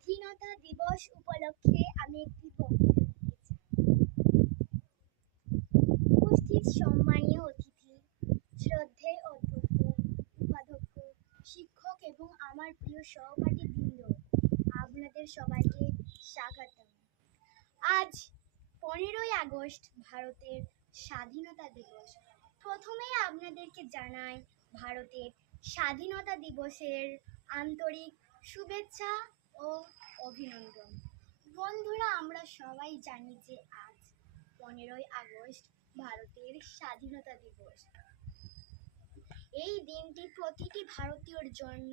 স্বাধীনতা দিবস উপলক্ষে আমি একটি বক্তৃতা দিতে চাই। উপস্থিত সম্মানীয় অতিথি, শ্রদ্ধেয় অধ্যক্ষ, উপাধ্যক্ষ, শিক্ষক এবং আমার প্রিয় সহপাঠীবৃন্দ, আপনাদের সবাইকে স্বাগতম। আজ 15ই আগস্ট ভারতের স্বাধীনতা দিবস। প্রথমেই আপনাদেরকে জানাই ভারতের স্বাধীনতা দিবসের আন্তরিক শুভেচ্ছা ও অভিনন্দন। বন্ধুরা, আমরা সবাই জানি যে আজ 15ই আগস্ট ভারতের স্বাধীনতা দিবস। এই দিনটি প্রতিটি ভারতীয়র জন্য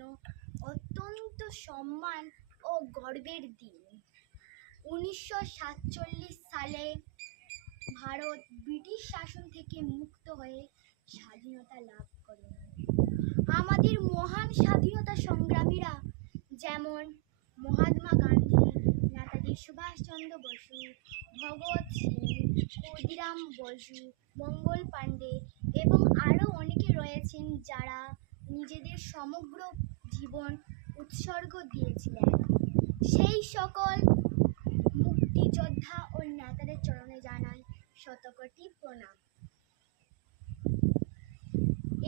অত্যন্ত সম্মান ও গর্বের দিন। 1947 সালে ভারত ব্রিটিশ শাসন থেকে মুক্ত হয়ে স্বাধীনতা লাভ করে। আমাদের মহান স্বাধীনতা সংগ্রামীরা যেমন মহাত্মা গান্ধী, নেতাজি সুভাষচন্দ্র বসু, ভগৎ সিং, ক্ষুদিরাম বসু, মঙ্গল পাণ্ডে এবং আরও অনেকে রয়েছেন যারা নিজেদের সমগ্র জীবন উৎসর্গ দিয়েছিলেন। সেই সকল মুক্তিযোদ্ধা ও নেতাদের চরণে জানাই শতকোটি প্রণাম।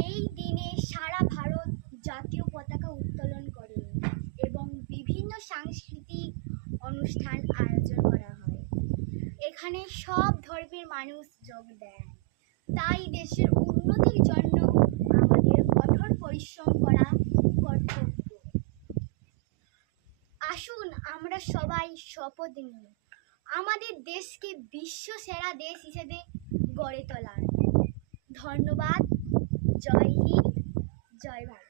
এই দিনে সারা ভারত জাতীয় পতাকা উত্তোলন করে এবং বিভিন্ন সাংস্কৃতিক অনুষ্ঠান আয়োজন করা হয়। এখানে সব ধর্মের মানুষ যোগ দেন। তাই দেশের উন্নতির জন্য আমাদের কঠোর পরিশ্রম করা কর্তব্য। আসুন আমরা সবাই শপথ নিই আমাদের দেশকে বিশ্ব সেরা দেশ হিসেবে গড়ে তোলার। ধন্যবাদ। জয় হিন্দ, জয় ভারত।